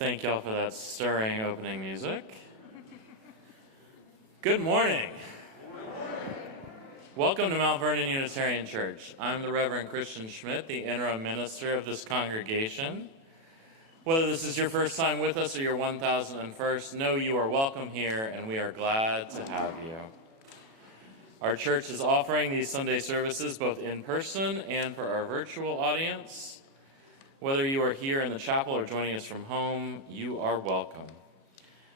Thank y'all for that stirring opening music. Good morning. Welcome to Mount Vernon Unitarian Church. I'm the Reverend Christian Schmidt, the interim minister of this congregation. Whether this is your first time with us or your 1001st, know you are welcome here and we are glad to have you. Our church is offering these Sunday services both in person and for our virtual audience. Whether you are here in the chapel or joining us from home, you are welcome.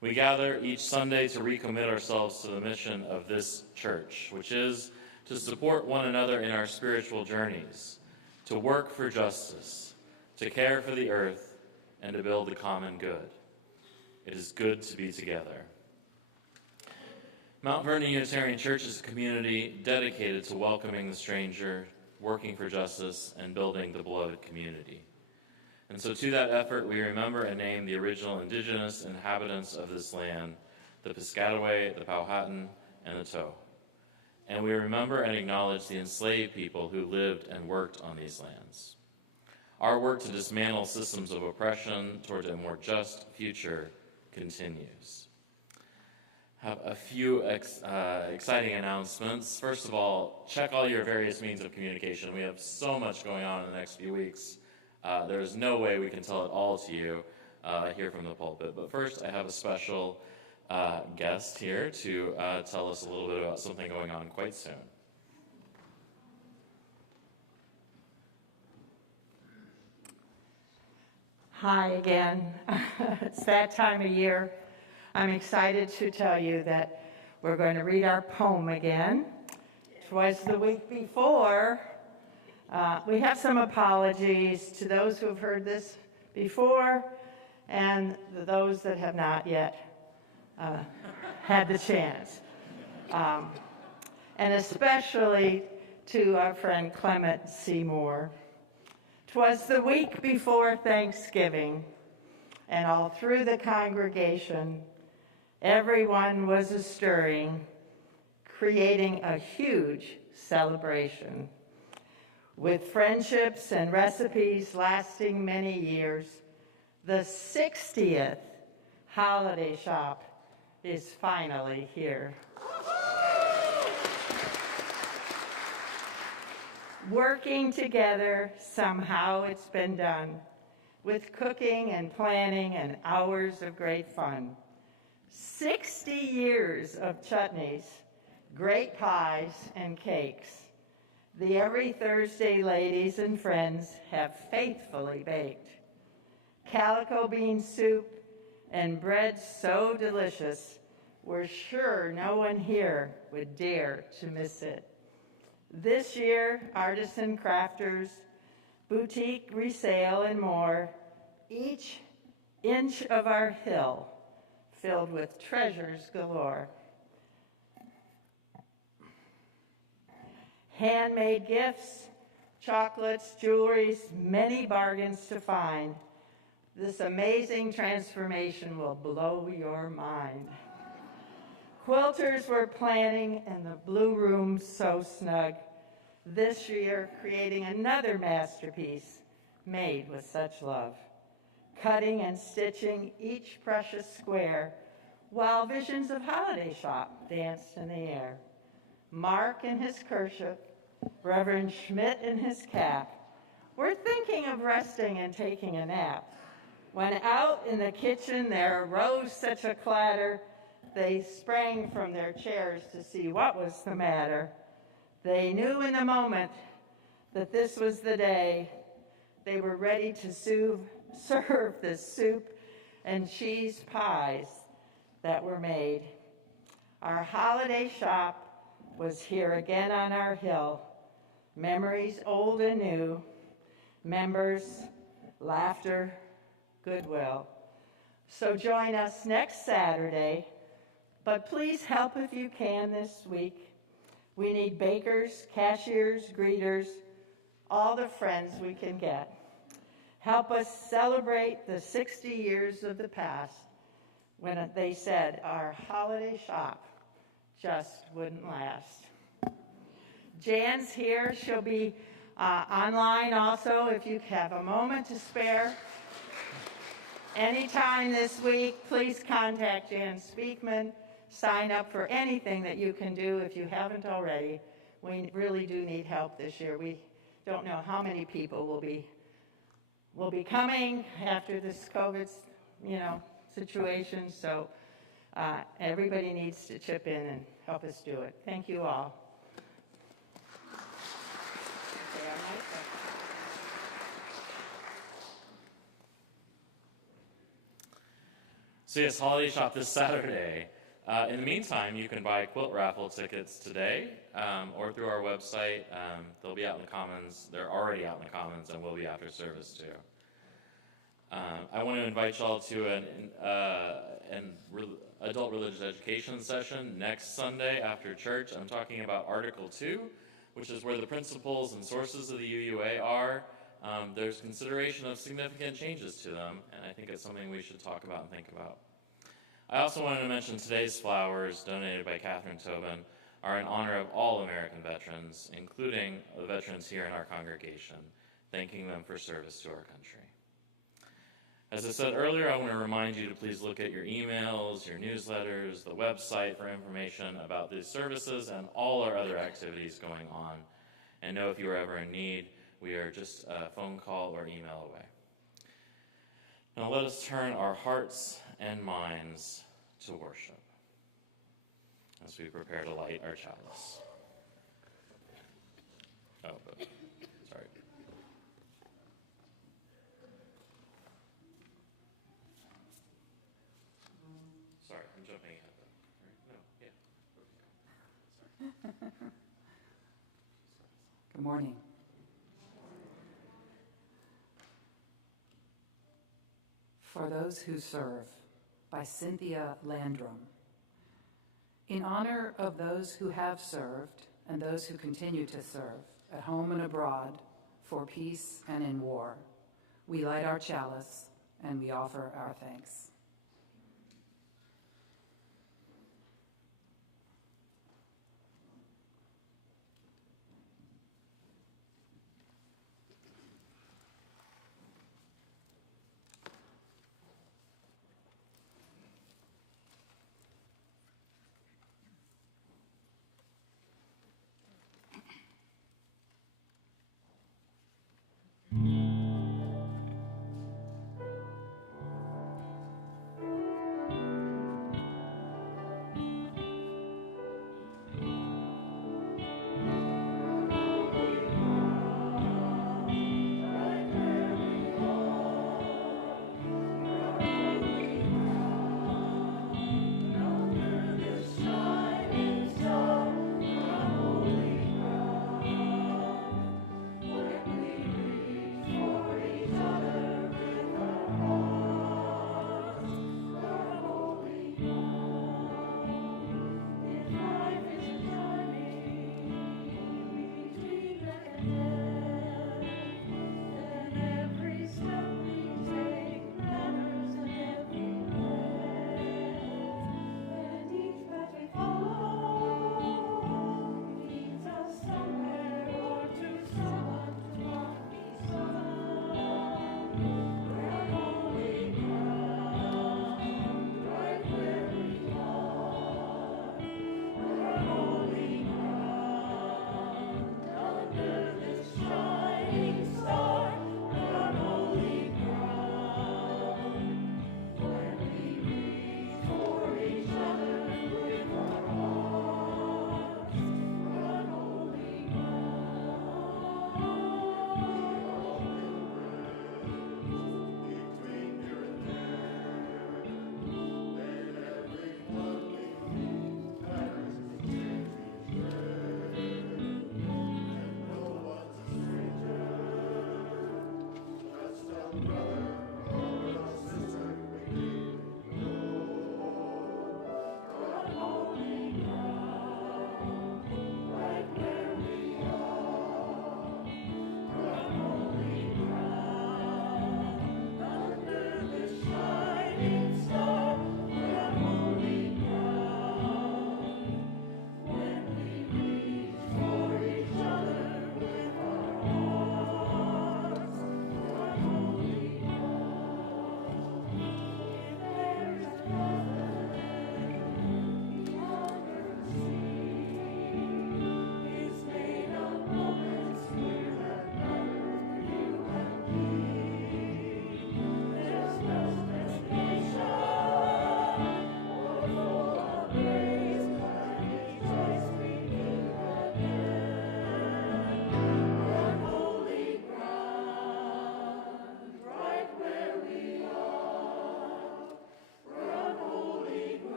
We gather each Sunday to recommit ourselves to the mission of this church, which is to support one another in our spiritual journeys, to work for justice, to care for the earth, and to build the common good. It is good to be together. Mount Vernon Unitarian Church is a community dedicated to welcoming the stranger, working for justice, and building the beloved community. And so to that effort, we remember and name the original indigenous inhabitants of this land, the Piscataway, the Powhatan, and the Tow. And we remember and acknowledge the enslaved people who lived and worked on these lands. Our work to dismantle systems of oppression towards a more just future continues. Have a few exciting announcements. First of all, check all your various means of communication. We have so much going on in the next few weeks. There's no way we can tell it all to you here from the pulpit. But first, I have a special guest here to tell us a little bit about something going on quite soon. Hi again. It's that time of year. I'm excited to tell you that we're going to read our poem again. It was the week before. We have some apologies to those who have heard this before and those that have not yet had the chance. And especially to our friend Clement Seymour. 'Twas the week before Thanksgiving, and all through the congregation, everyone was a-stirring, creating a huge celebration. With friendships and recipes lasting many years, the 60th holiday shop is finally here. Working together, somehow it's been done, with cooking and planning and hours of great fun. 60 years of chutneys, great pies and cakes. The Every Thursday ladies and friends have faithfully baked. Calico bean soup and bread so delicious, we're sure no one here would dare to miss it. This year, artisan crafters, boutique resale and more, each inch of our hill filled with treasures galore. Handmade gifts, chocolates, jewelries, many bargains to find. This amazing transformation will blow your mind. Quilters were planning and the blue room so snug. This year, creating another masterpiece made with such love. Cutting and stitching each precious square while visions of holiday shop danced in the air. Mark in his kerchief, Reverend Schmidt in his cap, were thinking of resting and taking a nap. When out in the kitchen there arose such a clatter, they sprang from their chairs to see what was the matter. They knew in a moment that this was the day they were ready to serve the soup and cheese pies that were made. Our holiday shop was here again on our hill. Memories old and new, members, laughter, goodwill. So join us next Saturday, but please help if you can this week. We need bakers, cashiers, greeters, all the friends we can get. Help us celebrate the 60 years of the past when they said our holiday shop just wouldn't last. Jan's here. She'll be online also if you have a moment to spare. Anytime this week, please contact Jan Speakman. Sign up for anything that you can do if you haven't already. We really do need help this year. We don't know how many people will be coming after this COVID, situation. So everybody needs to chip in and help us do it. Thank you all. Okay, our mic. So yes, holiday shop this Saturday. In the meantime, you can buy quilt raffle tickets today or through our website. They'll be out in the Commons. They're already out in the Commons and will be after service too. I want to invite y'all to an adult religious education session next Sunday after church. I'm talking about Article 2, which is where the principles and sources of the UUA are. There's consideration of significant changes to them, and I think it's something we should talk about and think about. I also wanted to mention today's flowers, donated by Catherine Tobin, are in honor of all American veterans, including the veterans here in our congregation, thanking them for service to our country. As I said earlier, I want to remind you to please look at your emails, your newsletters, the website for information about these services and all our other activities going on. And know if you are ever in need, we are just a phone call or email away. Now let us turn our hearts and minds to worship as we prepare to light our chalice. Sorry. Sorry, I'm jumping ahead. No, yeah. Sorry. Good morning. For Those Who Serve by Cynthia Landrum. In honor of those who have served and those who continue to serve at home and abroad for peace and in war, we light our chalice and we offer our thanks.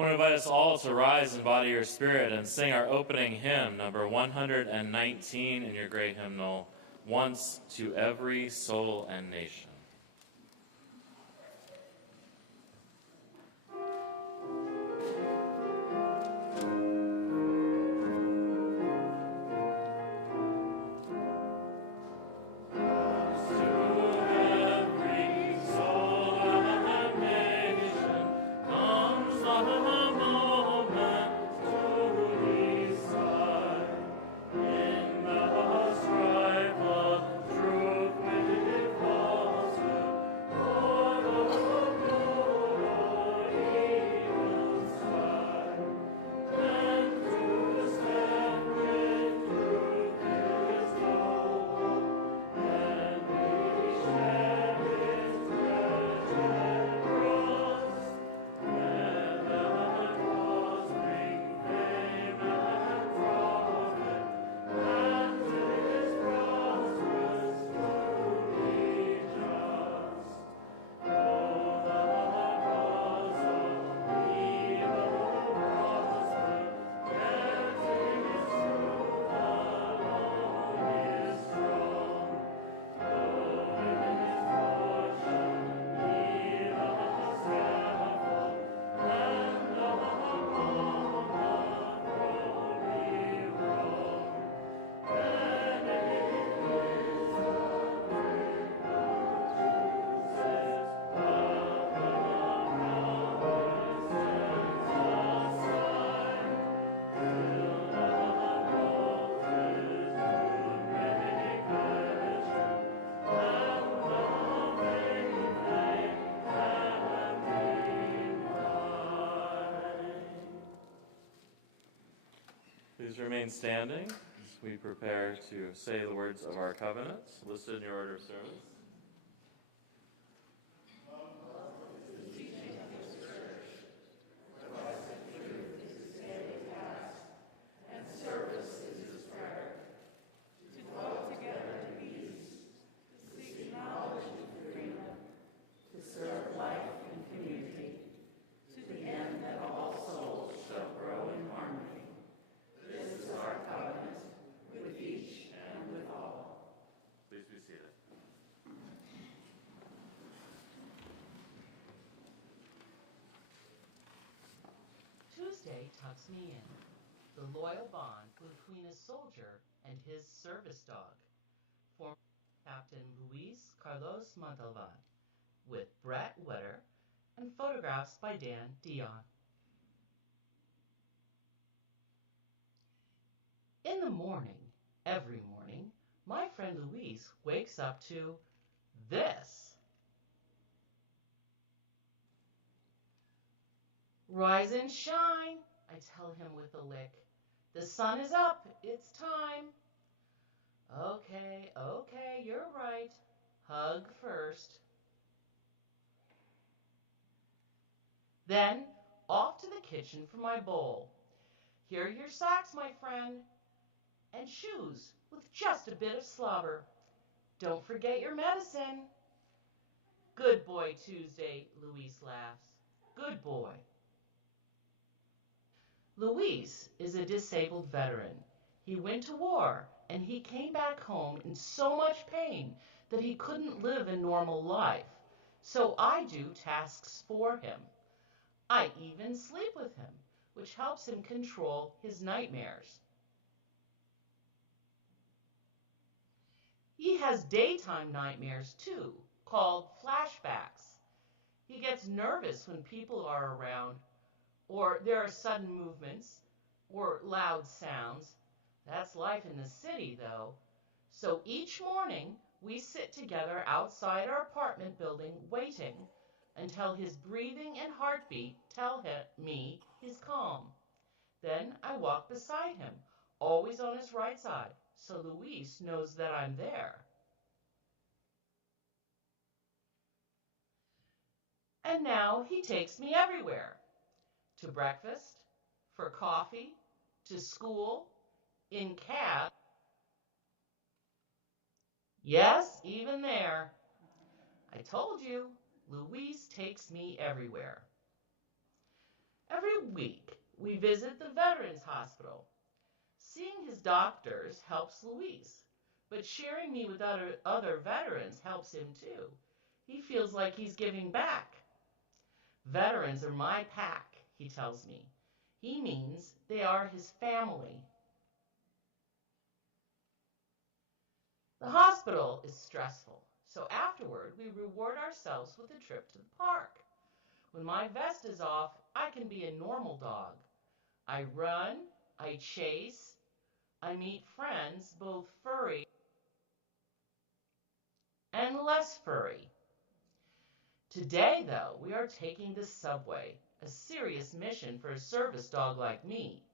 I want to invite us all to rise in body or spirit and sing our opening hymn, number 119 in your great hymnal, Once to Every Soul and Nation. Please remain standing as we prepare to say the words of our covenant, listed in your order of service. Please be seated. Tuesday tucks me in. The loyal bond between a soldier and his service dog. Former Captain Luis Carlos Montalvan, with Brett Wetter and photographs by Dan Dion. In the morning, every morning, my friend Luis wakes up to this. Rise and shine, I tell him with a lick. The sun is up, it's time. Okay, you're right. Hug first. Then, off to the kitchen for my bowl. Here are your socks, my friend. And shoes with just a bit of slobber. Don't forget your medicine. Good boy, Tuesday, Luis laughs. Good boy. Luis is a disabled veteran. He went to war and he came back home in so much pain that he couldn't live a normal life. So I do tasks for him. I even sleep with him, which helps him control his nightmares. He has daytime nightmares too, called flashbacks. He gets nervous when people are around, or there are sudden movements, or loud sounds. That's life in the city, though. So each morning, we sit together outside our apartment building waiting until his breathing and heartbeat tell me he's calm. Then I walk beside him, always on his right side, so Luis knows that I'm there. And now he takes me everywhere. To breakfast, for coffee, to school, in cab. Yes, even there. I told you, Luis takes me everywhere. Every week, we visit the Veterans Hospital. Seeing his doctors helps Luis, but sharing me with other veterans helps him too. He feels like he's giving back. Veterans are my pack, he tells me. He means they are his family. The hospital is stressful, so afterward we reward ourselves with a trip to the park. When my vest is off, I can be a normal dog. I run, I chase, I meet friends, both furry and less furry. Today, though, we are taking the subway, a serious mission for a service dog like me.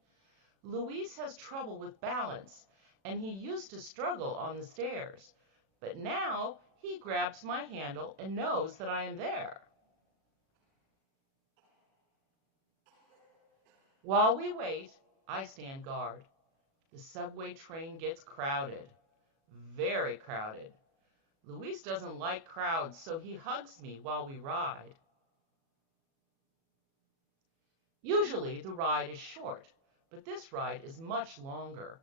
Luis has trouble with balance, and he used to struggle on the stairs, but now he grabs my handle and knows that I am there. While we wait, I stand guard. The subway train gets crowded, very crowded. Luis doesn't like crowds, so he hugs me while we ride. Usually the ride is short, but this ride is much longer.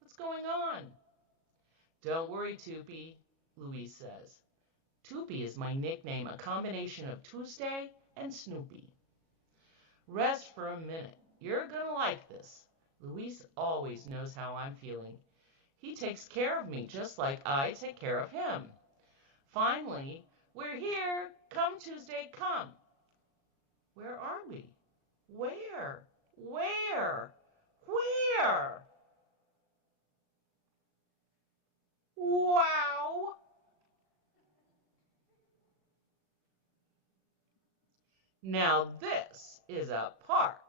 What's going on? Don't worry, Toopy, Luis says. Toopy is my nickname, a combination of Tuesday and Snoopy. Rest for a minute. You're gonna like this. Luis always knows how I'm feeling. He takes care of me just like I take care of him. Finally, we're here. Come, Tuesday, come. Where are we? Where? Where? Where? Wow! Now this is a park.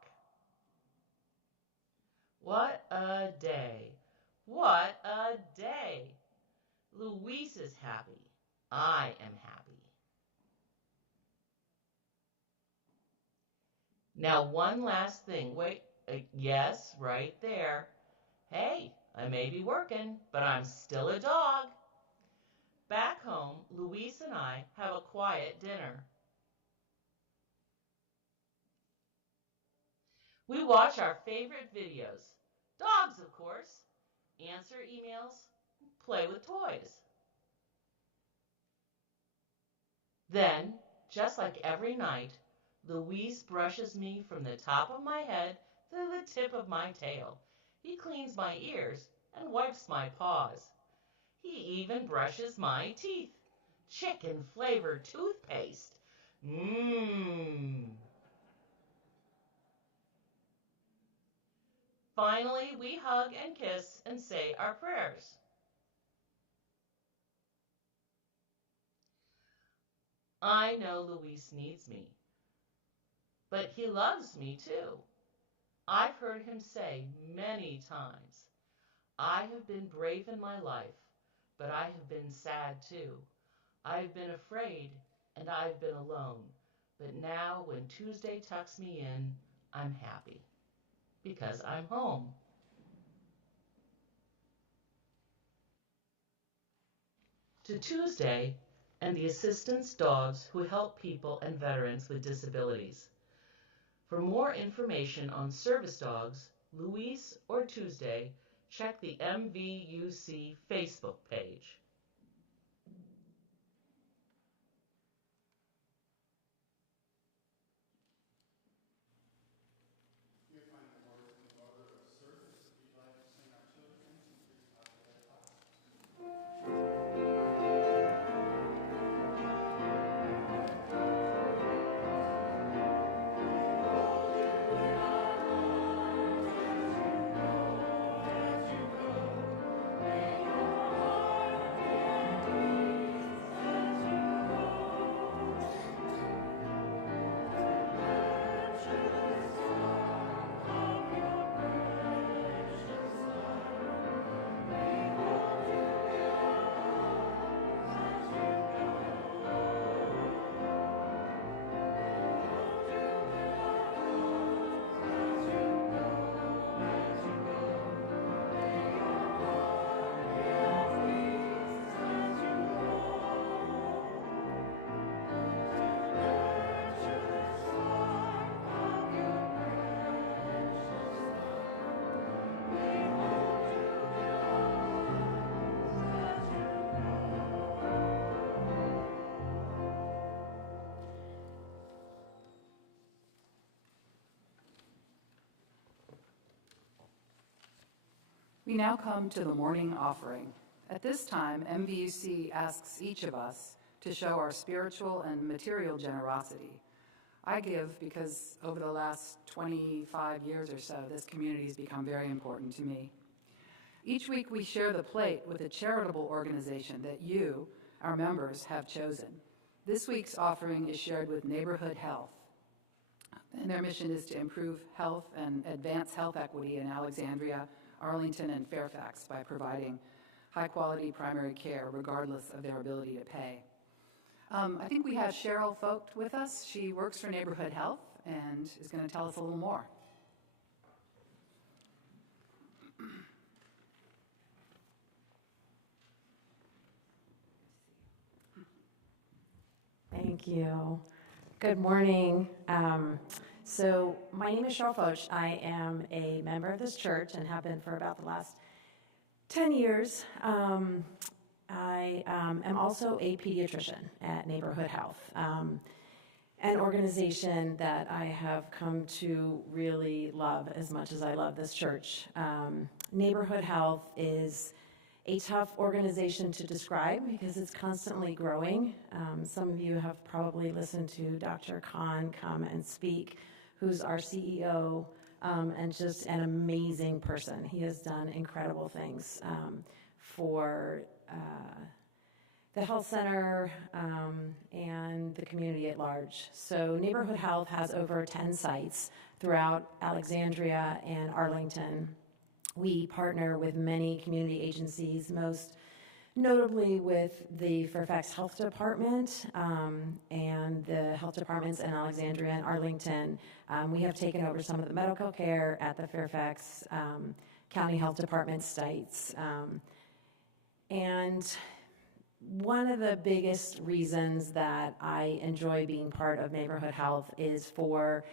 What a day. What a day. Luis is happy. I am happy. Now one last thing. Wait, yes, right there. Hey, I may be working, but I'm still a dog. Back home, Luis and I have a quiet dinner. We watch our favorite videos. Dogs, of course. Answer emails. Play with toys. Then, just like every night, Luis brushes me from the top of my head to the tip of my tail. He cleans my ears and wipes my paws. He even brushes my teeth. Chicken-flavored toothpaste. Mmm. Finally, we hug and kiss and say our prayers. I know Luis needs me, but he loves me too. I've heard him say many times, I have been brave in my life, but I have been sad too. I've been afraid and I've been alone, but now when Tuesday tucks me in, I'm happy because I'm home. To Tuesday and the assistance dogs who help people and veterans with disabilities. For more information on service dogs, Luis or Tuesday, check the MVUC Facebook page. We now come to the morning offering. At this time, MVUC asks each of us to show our spiritual and material generosity. I give because over the last 25 years or so, this community has become very important to me. Each week we share the plate with a charitable organization that you, our members, have chosen. This week's offering is shared with Neighborhood Health, and their mission is to improve health and advance health equity in Alexandria, Arlington, and Fairfax by providing high-quality primary care regardless of their ability to pay. I think we have Cheryl Vogt with us. She works for Neighborhood Health and is going to tell us a little more. Thank you. Good morning. So my name is Cheryl Foch. I am a member of this church and have been for about the last 10 years. I am also a pediatrician at Neighborhood Health, an organization that I have come to really love as much as I love this church. Neighborhood Health is a tough organization to describe because it's constantly growing. Some of you have probably listened to Dr. Khan come and speak, who's our CEO, and just an amazing person. He has done incredible things for the health center and the community at large. So Neighborhood Health has over 10 sites throughout Alexandria and Arlington. We partner with many community agencies, most notably with the Fairfax Health Department and the health departments in Alexandria and Arlington. We have taken over some of the medical care at the Fairfax County Health Department sites. And one of the biggest reasons that I enjoy being part of Neighborhood Health is for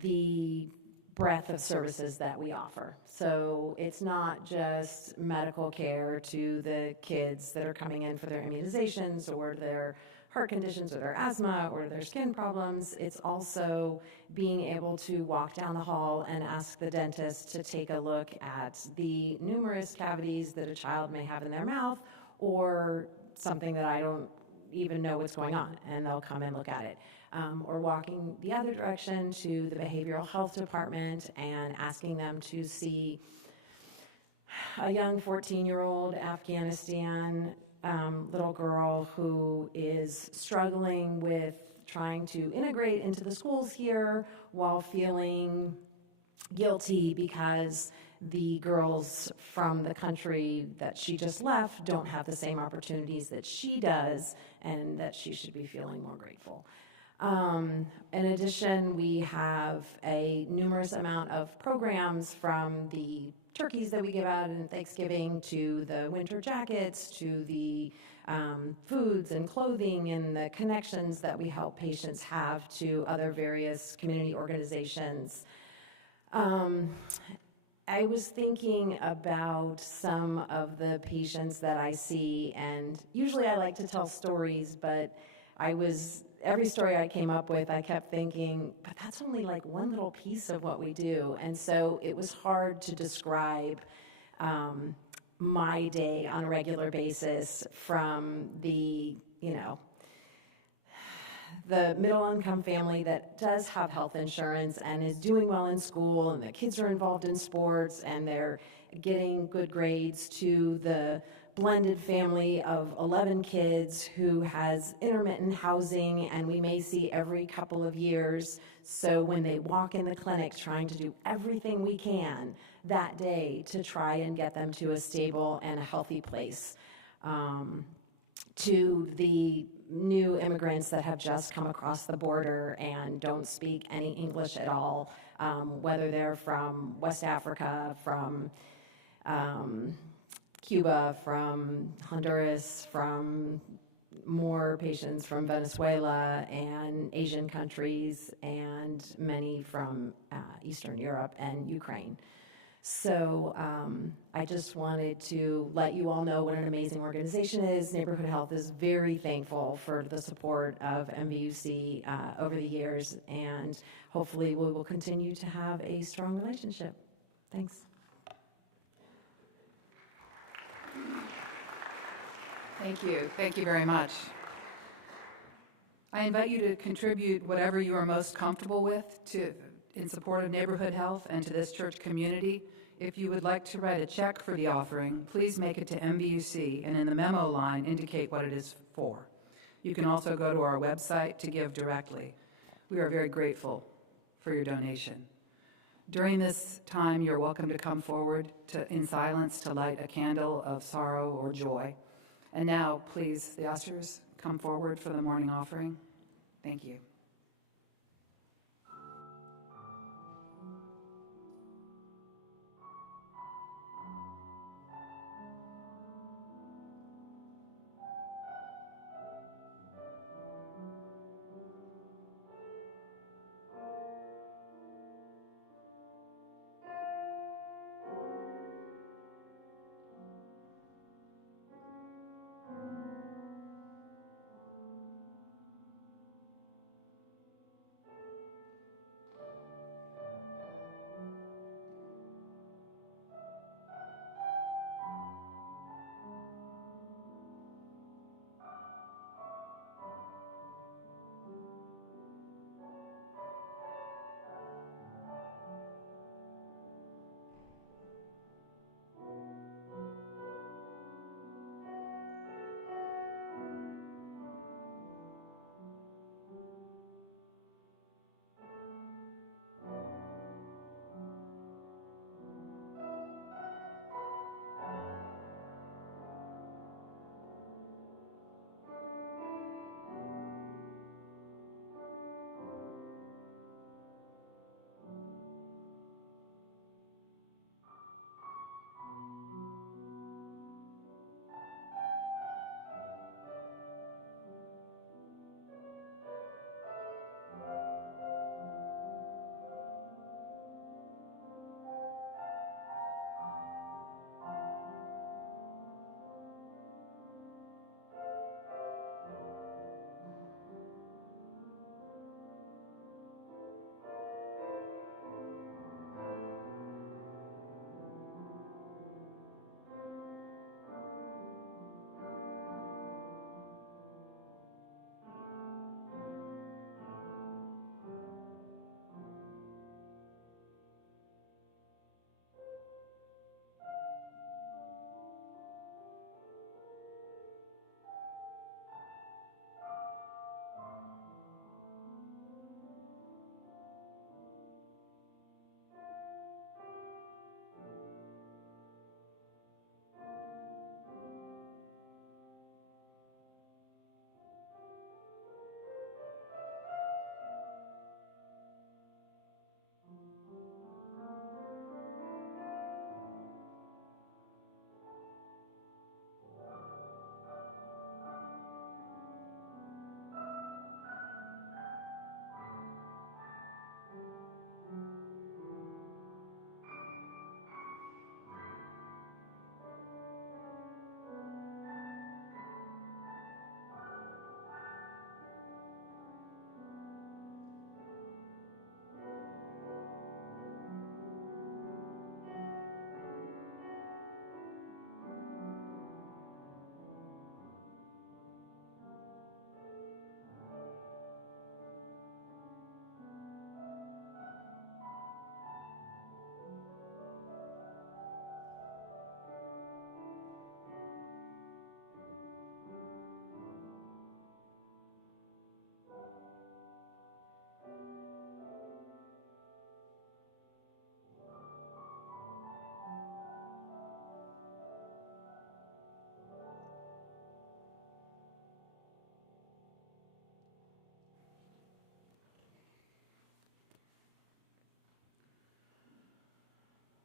the breadth of services that we offer. So it's not just medical care to the kids that are coming in for their immunizations or their heart conditions or their asthma or their skin problems. It's also being able to walk down the hall and ask the dentist to take a look at the numerous cavities that a child may have in their mouth or something that I don't even know what's going on, and they'll come and look at it. Or walking the other direction to the behavioral health department and asking them to see a young 14-year-old Afghanistan little girl who is struggling with trying to integrate into the schools here while feeling guilty because the girls from the country that she just left don't have the same opportunities that she does, and that she should be feeling more grateful. In addition, we have a numerous amount of programs, from the turkeys that we give out in Thanksgiving to the winter jackets to the foods and clothing and the connections that we help patients have to other various community organizations. I was thinking about some of the patients that I see, and usually I like to tell stories, but every story I came up with, I kept thinking, but that's only like one little piece of what we do. And so it was hard to describe my day on a regular basis from the middle-income family that does have health insurance and is doing well in school, and the kids are involved in sports and they're getting good grades, to the blended family of 11 kids who has intermittent housing and we may see every couple of years. So when they walk in the clinic, trying to do everything we can that day to try and get them to a stable and a healthy place. To the new immigrants that have just come across the border and don't speak any English at all, whether they're from West Africa, from Cuba, from Honduras, from more patients from Venezuela and Asian countries, and many from Eastern Europe and Ukraine. So I just wanted to let you all know what an amazing organization is. Neighborhood Health is very thankful for the support of MVUC over the years, and hopefully we will continue to have a strong relationship. Thanks. Thank you. Thank you very much. I invite you to contribute whatever you are most comfortable with in support of neighborhood health and to this church community. If you would like to write a check for the offering, please make it to MBUC and in the memo line indicate what it is for. You can also go to our website to give directly. We are very grateful for your donation. During this time, you're welcome to come forward in silence to light a candle of sorrow or joy. And now, please, the ushers, come forward for the morning offering. Thank you.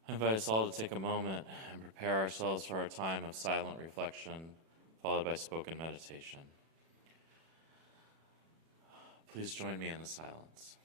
I invite us all to take a moment and prepare ourselves for our time of silent reflection, followed by spoken meditation. Please join me in the silence.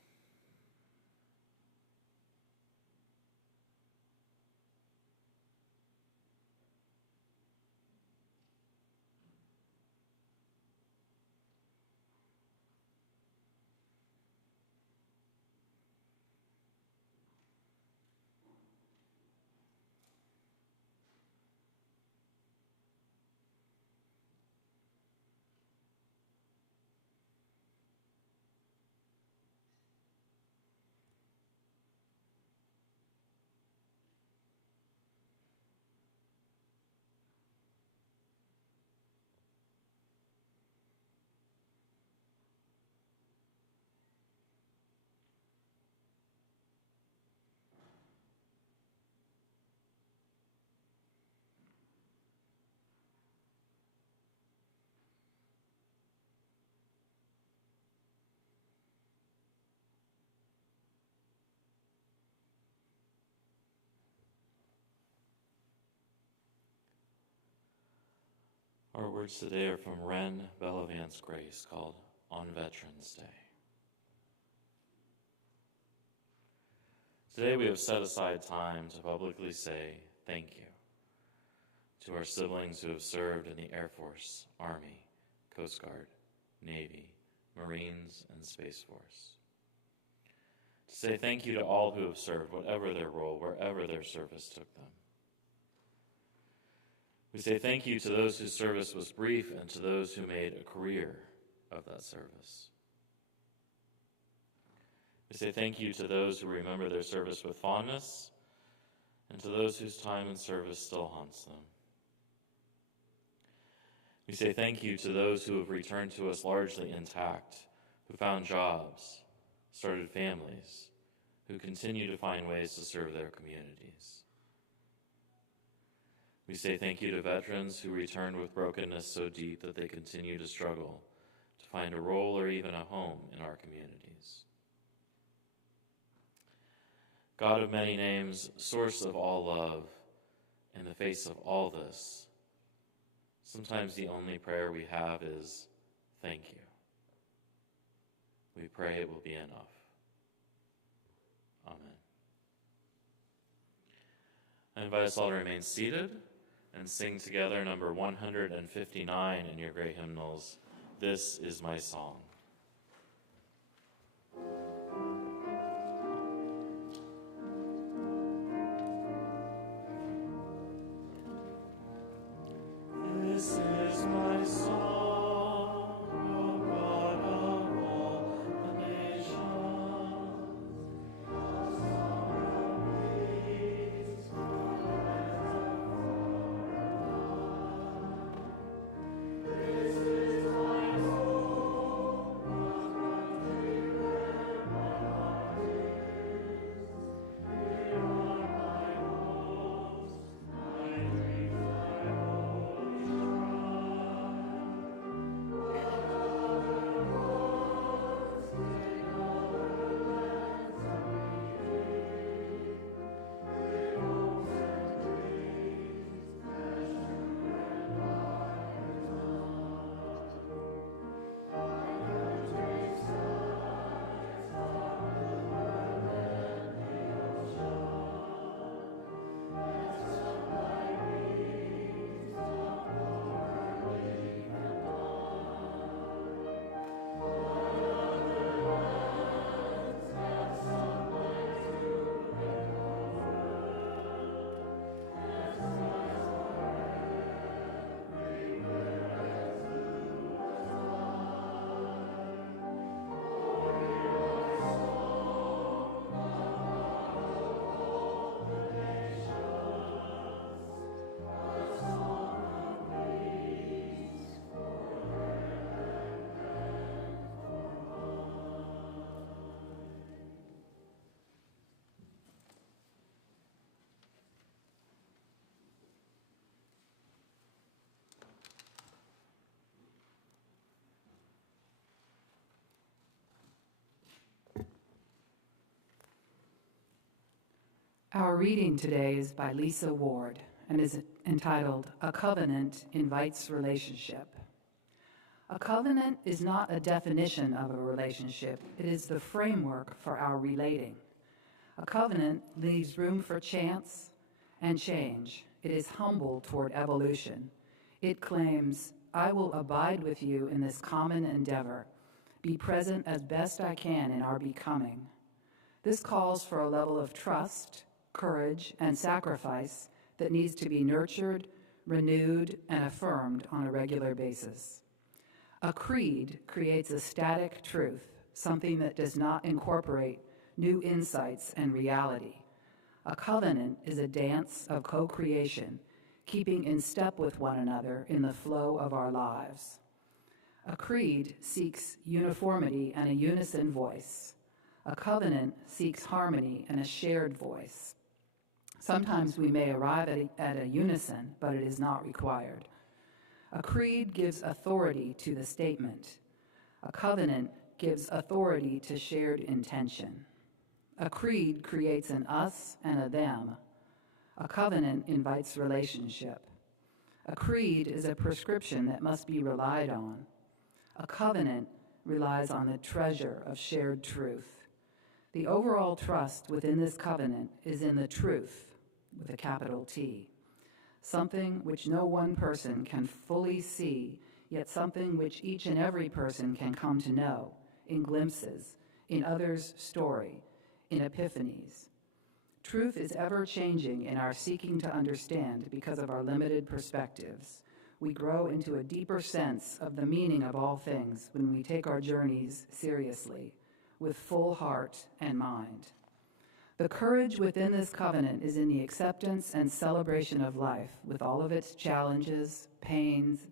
Our words today are from Ren Bellavance Grace, called On Veterans Day. Today we have set aside time to publicly say thank you to our siblings who have served in the Air Force, Army, Coast Guard, Navy, Marines, and Space Force. To say thank you to all who have served, whatever their role, wherever their service took them. We say thank you to those whose service was brief and to those who made a career of that service. We say thank you to those who remember their service with fondness and to those whose time and service still haunts them. We say thank you to those who have returned to us largely intact, who found jobs, started families, who continue to find ways to serve their communities. We say thank you to veterans who returned with brokenness so deep that they continue to struggle to find a role or even a home in our communities. God of many names, source of all love, in the face of all this, sometimes the only prayer we have is, thank you. We pray it will be enough. Amen. I invite us all to remain seated and sing together number 159 in your great hymnals, This Is My Song. This is my song, O God of all the nations, a song of peace forever. This is my soul, my country where my heart is. Here are my hopes, my dreams, my holy shrine. What other roads take other lands unredeemed? In hopes and dreams, as true and higher time. My country's skies are bluer than the ocean, and sunlight beams on lower leaf and pine. What other lands have sunlight to echo and skies are everywhere as blue as mine? Oh, hear my song, the God of all the nations, a song of peace for earth and for mine. Our reading today is by Lisa Ward and is entitled, A Covenant Invites Relationship. A covenant is not a definition of a relationship, it is the framework for our relating. A covenant leaves room for chance and change. It is humble toward evolution. It claims, I will abide with you in this common endeavor, be present as best I can in our becoming. This calls for a level of trust, courage, and sacrifice that needs to be nurtured, renewed, and affirmed on a regular basis. A creed creates a static truth, something that does not incorporate new insights and reality. A covenant is a dance of co-creation, keeping in step with one another in the flow of our lives. A creed seeks uniformity and a unison voice. A covenant seeks harmony and a shared voice. Sometimes we may arrive at a unison, but it is not required. A creed gives authority to the statement. A covenant gives authority to shared intention. A creed creates an us and a them. A covenant invites relationship. A creed is a prescription that must be relied on. A covenant relies on the treasure of shared truth. The overall trust within this covenant is in the truth, with a capital T, something which no one person can fully see, yet something which each and every person can come to know in glimpses, in others' story, in epiphanies. Truth is ever changing in our seeking to understand because of our limited perspectives. We grow into a deeper sense of the meaning of all things when we take our journeys seriously, with full heart and mind. The courage within this covenant is in the acceptance and celebration of life with all of its challenges, pains,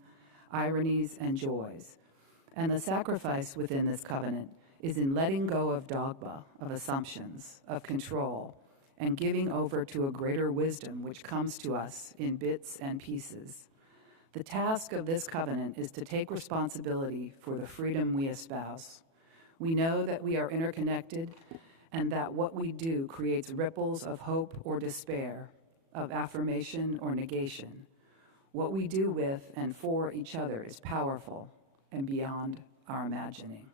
ironies, and joys. And the sacrifice within this covenant is in letting go of dogma, of assumptions, of control, and giving over to a greater wisdom which comes to us in bits and pieces. The task of this covenant is to take responsibility for the freedom we espouse. We know that we are interconnected and that what we do creates ripples of hope or despair, of affirmation or negation. What we do with and for each other is powerful and beyond our imagining.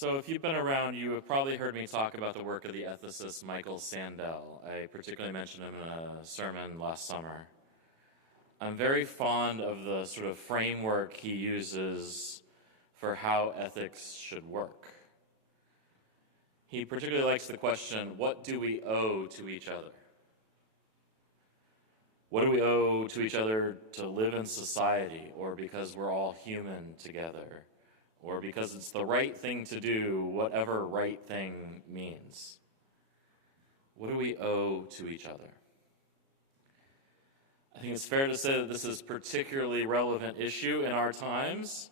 So if you've been around, you have probably heard me talk about the work of the ethicist Michael Sandel. I particularly mentioned him in a sermon last summer. I'm very fond of the sort of framework he uses for how ethics should work. He particularly likes the question, what do we owe to each other? What do we owe to each other to live in society, or because we're all human together, or because it's the right thing to do, whatever right thing means? What do we owe to each other? I think it's fair to say that this is a particularly relevant issue in our times.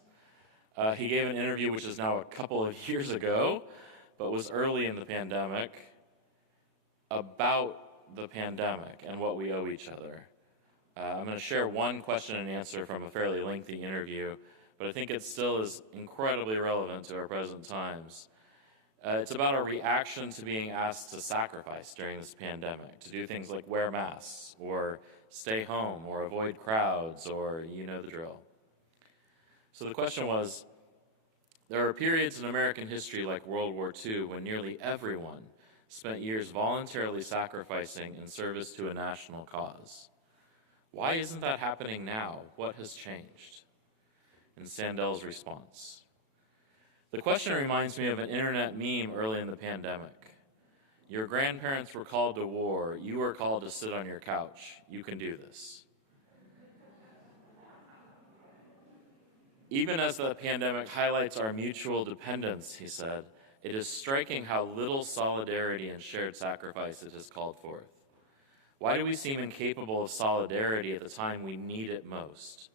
He gave an interview, which is now a couple of years ago, but was early in the pandemic, about the pandemic and what we owe each other. I'm going to share one question and answer from a fairly lengthy interview, but I think it still is incredibly relevant to our present times. It's about a reaction to being asked to sacrifice during this pandemic, to do things like wear masks, or stay home, or avoid crowds, or you know the drill. So the question was, there are periods in American history like World War II when nearly everyone spent years voluntarily sacrificing in service to a national cause. Why isn't that happening now? What has changed? And Sandel's response. The question reminds me of an internet meme early in the pandemic. Your grandparents were called to war. You were called to sit on your couch. You can do this. Even as the pandemic highlights our mutual dependence, he said, it is striking how little solidarity and shared sacrifice it has called forth. Why do we seem incapable of solidarity at the time we need it most?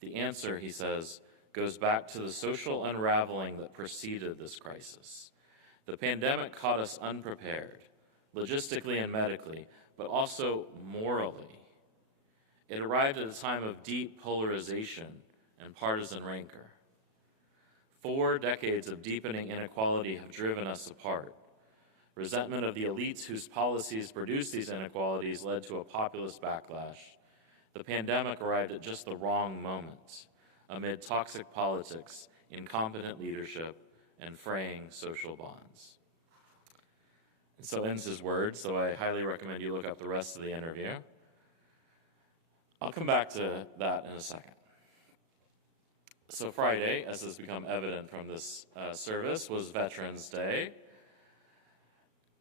The answer, he says, goes back to the social unraveling that preceded this crisis. The pandemic caught us unprepared, logistically and medically, but also morally. It arrived at a time of deep polarization and partisan rancor. 4 decades of deepening inequality have driven us apart. Resentment of the elites whose policies produced these inequalities led to a populist backlash. The pandemic arrived at just the wrong moment, amid toxic politics, incompetent leadership, and fraying social bonds. And so ends his words, so I highly recommend you look up the rest of the interview. I'll come back to that in a second. So Friday, as has become evident from this service, was Veterans Day.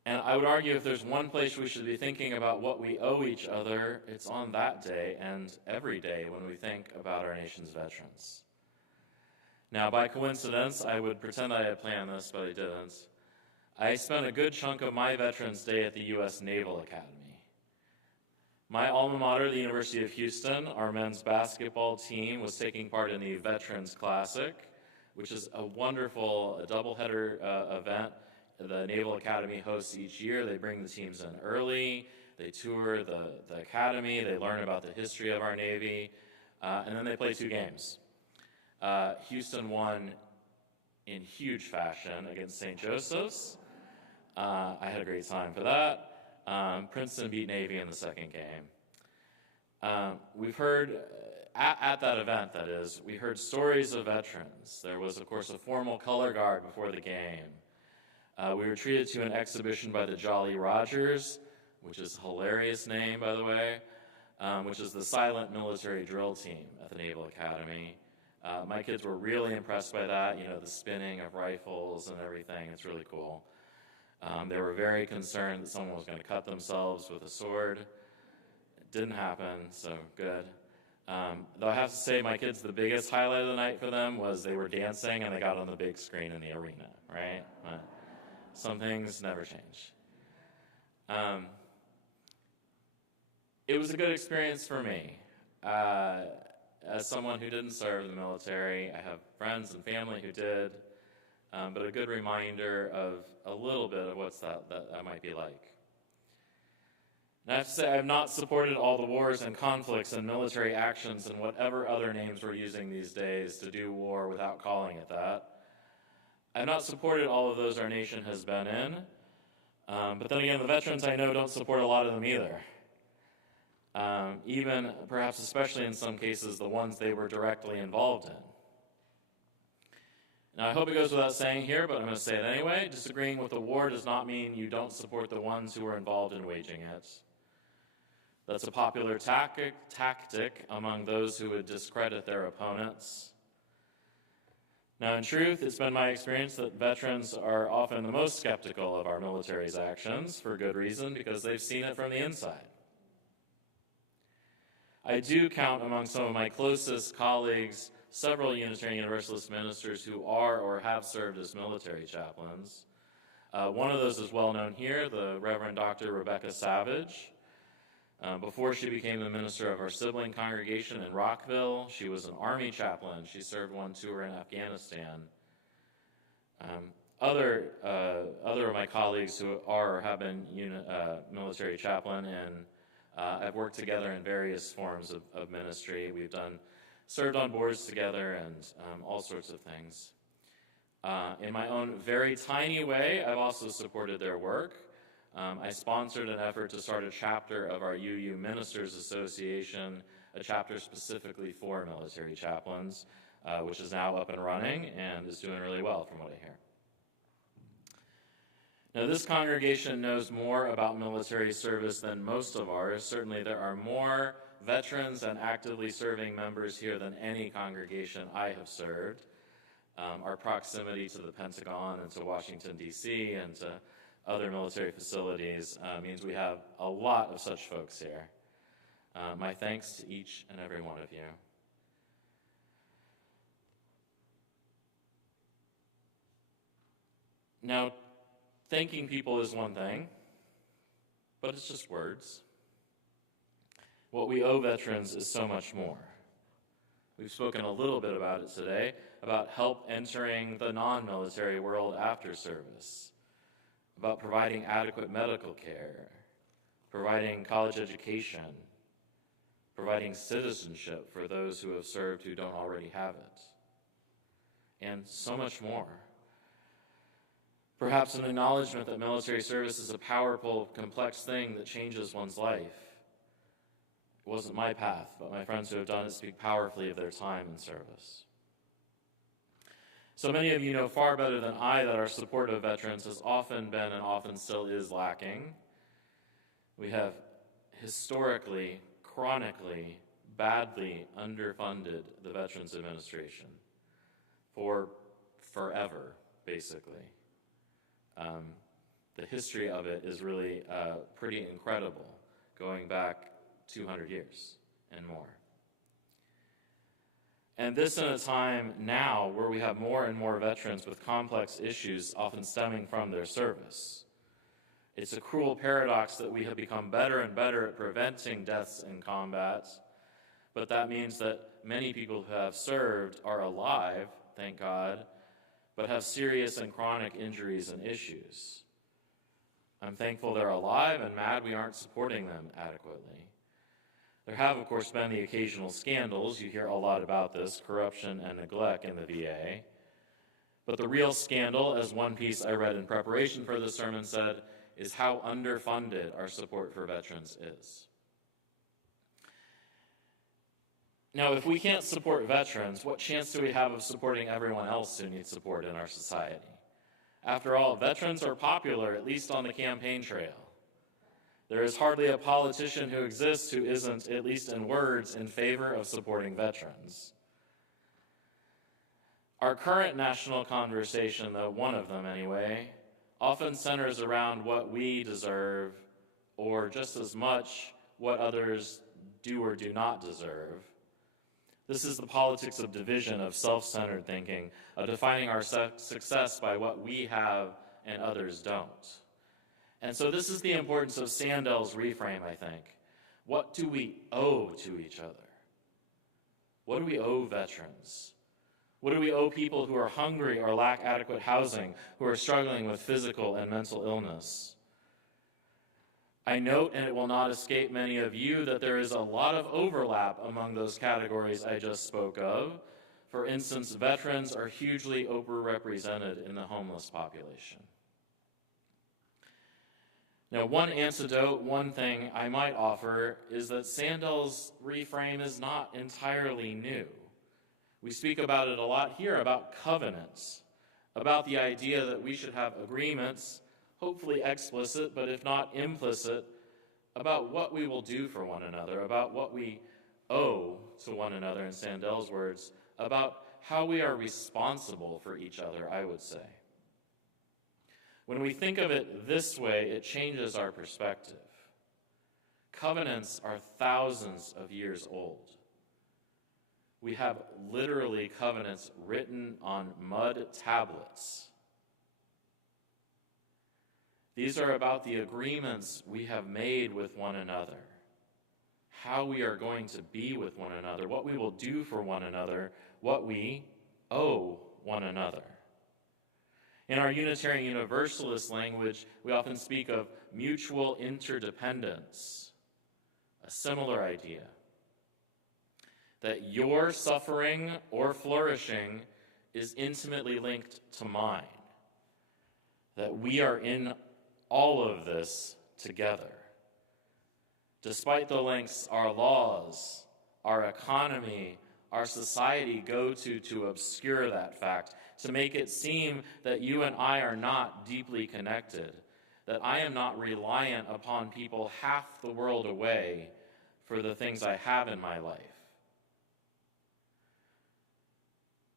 And I would argue if there's one place we should be thinking about what we owe each other, it's on that day and every day when we think about our nation's veterans. Now, by coincidence, I would pretend that I had planned this, but I didn't. I spent a good chunk of my Veterans Day at the U.S. Naval Academy. My alma mater, the University of Houston, our men's basketball team was taking part in the Veterans Classic, which is a wonderful doubleheader event the Naval Academy hosts each year. They bring the teams in early, they tour the academy, they learn about the history of our Navy, and then they play 2 games. Houston won in huge fashion against St. Joseph's. I had a great time for that. Princeton beat Navy in the second game. We've heard, at that event that is, we heard stories of veterans. There was, of course, a formal color guard before the game. We were treated to an exhibition by the Jolly Rogers, which is a hilarious name, by the way, which is the silent military drill team at the Naval Academy. My kids were really impressed by that, you know, the spinning of rifles and everything. It's really cool. They were very concerned that someone was going to cut themselves with a sword. It didn't happen, so good. Though I have to say, my kids, the biggest highlight of the night for them was they were dancing and they got on the big screen in the arena, right? Some things never change. It was a good experience for me. As someone who didn't serve in the military, I have friends and family who did, but a good reminder of a little bit of what's that might be like. And I have to say, I have not supported all the wars and conflicts and military actions and whatever other names we're using these days to do war without calling it that. I've not supported all of those our nation has been in, but then again, the veterans I know don't support a lot of them either. Even, perhaps especially in some cases, the ones they were directly involved in. Now, I hope it goes without saying here, but I'm going to say it anyway. Disagreeing with the war does not mean you don't support the ones who are involved in waging it. That's a popular tactic among those who would discredit their opponents. Now, in truth, it's been my experience that veterans are often the most skeptical of our military's actions, for good reason, because they've seen it from the inside. I do count among some of my closest colleagues several Unitarian Universalist ministers who are or have served as military chaplains. One of those is well known here, the Reverend Dr. Rebecca Savage. Before she became the minister of our sibling congregation in Rockville, she was an Army chaplain. She served one tour in Afghanistan. Other of my colleagues who are or have been military chaplain, and have worked together in various forms of ministry. We've served on boards together and all sorts of things. In my own very tiny way, I've also supported their work. I sponsored an effort to start a chapter of our UU Ministers Association, a chapter specifically for military chaplains, which is now up and running and is doing really well from what I hear. Now, this congregation knows more about military service than most of ours. Certainly there are more veterans and actively serving members here than any congregation I have served. Our proximity to the Pentagon and to Washington, D.C., and to other military facilities means we have a lot of such folks here. My thanks to each and every one of you. Now, thanking people is one thing, but it's just words. What we owe veterans is so much more. We've spoken a little bit about it today, about help entering the non-military world after service, about providing adequate medical care, providing college education, providing citizenship for those who have served who don't already have it, and so much more. Perhaps an acknowledgement that military service is a powerful, complex thing that changes one's life. It wasn't my path, but my friends who have done it speak powerfully of their time in service. So many of you know far better than I that our support of veterans has often been and often still is lacking. We have historically, chronically, badly underfunded the Veterans Administration for forever, basically. The history of it is really pretty incredible, going back 200 years and more. And this in a time now where we have more and more veterans with complex issues often stemming from their service. It's a cruel paradox that we have become better and better at preventing deaths in combat, but that means that many people who have served are alive, thank God, but have serious and chronic injuries and issues. I'm thankful they're alive and mad we aren't supporting them adequately. There have, of course, been the occasional scandals. You hear a lot about this, corruption and neglect in the VA. But the real scandal, as one piece I read in preparation for this sermon said, is how underfunded our support for veterans is. Now, if we can't support veterans, what chance do we have of supporting everyone else who needs support in our society? After all, veterans are popular, at least on the campaign trail. There is hardly a politician who exists who isn't, at least in words, in favor of supporting veterans. Our current national conversation, though one of them anyway, often centers around what we deserve, or just as much what others do or do not deserve. This is the politics of division, of self-centered thinking, of defining our success by what we have and others don't. And so this is the importance of Sandel's reframe, I think. What do we owe to each other? What do we owe veterans? What do we owe people who are hungry or lack adequate housing, who are struggling with physical and mental illness? I note, and it will not escape many of you, that there is a lot of overlap among those categories I just spoke of. For instance, veterans are hugely overrepresented in the homeless population. Now, one antidote, one thing I might offer is that Sandel's reframe is not entirely new. We speak about it a lot here, about covenants, about the idea that we should have agreements, hopefully explicit, but if not implicit, about what we will do for one another, about what we owe to one another, in Sandel's words, about how we are responsible for each other, I would say. When we think of it this way, it changes our perspective. Covenants are thousands of years old. We have literally covenants written on mud tablets. These are about the agreements we have made with one another, how we are going to be with one another, what we will do for one another, what we owe one another. In our Unitarian Universalist language, we often speak of mutual interdependence, a similar idea. That your suffering or flourishing is intimately linked to mine. That we are in all of this together. Despite the lengths our laws, our economy, our society go to obscure that fact, to make it seem that you and I are not deeply connected, that I am not reliant upon people half the world away for the things I have in my life.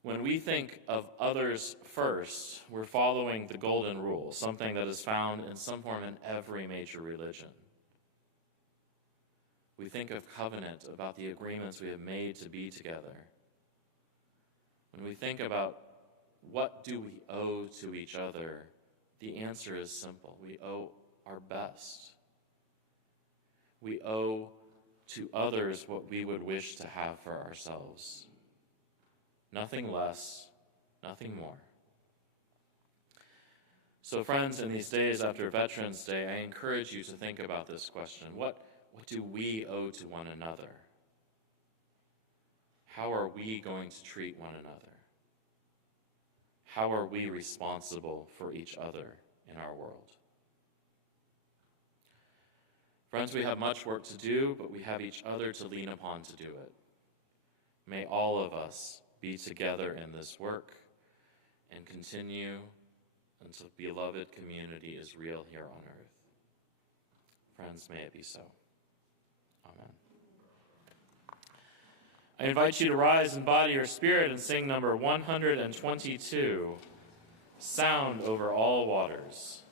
When we think of others first, we're following the golden rule, something that is found in some form in every major religion. We think of covenant, about the agreements we have made to be together. When we think about what do we owe to each other, the answer is simple. We owe our best. We owe to others what we would wish to have for ourselves. Nothing less, nothing more. So friends, in these days after Veterans Day, I encourage you to think about this question. What do we owe to one another? How are we going to treat one another? How are we responsible for each other in our world? Friends, we have much work to do, but we have each other to lean upon to do it. May all of us be together in this work and continue until beloved community is real here on earth. Friends, may it be so. Amen. I invite you to rise in body or spirit and sing number 122, Sound Over All Waters.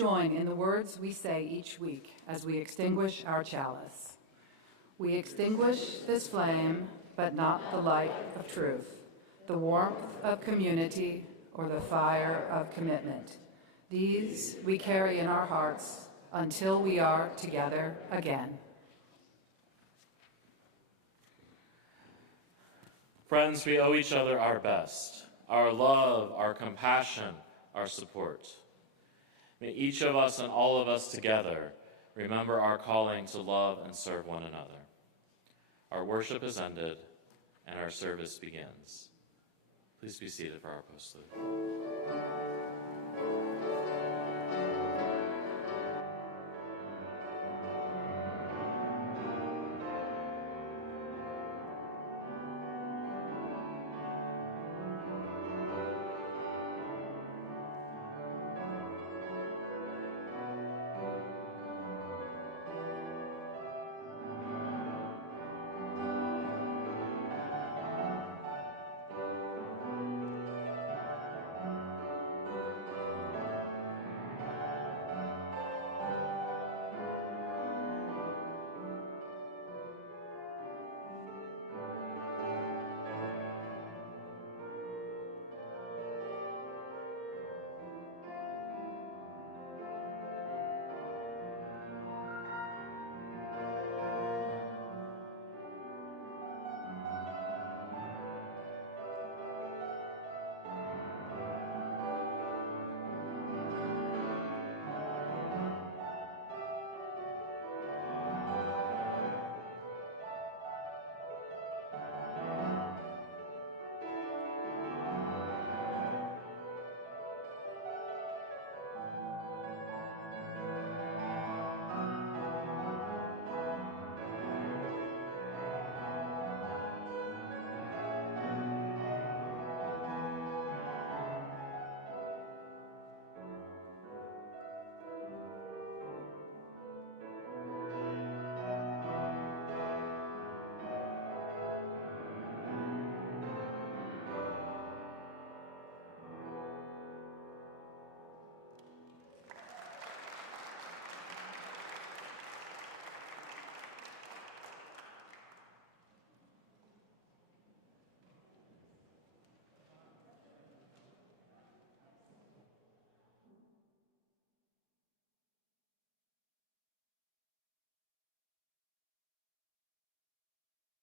join in the words we say each week as we extinguish our chalice. We extinguish this flame, but not the light of truth, the warmth of community, or the fire of commitment. These we carry in our hearts until we are together again. Friends, we owe each other our best, our love, our compassion, our support. May each of us and all of us together remember our calling to love and serve one another. Our worship is ended and our service begins. Please be seated for our postlude.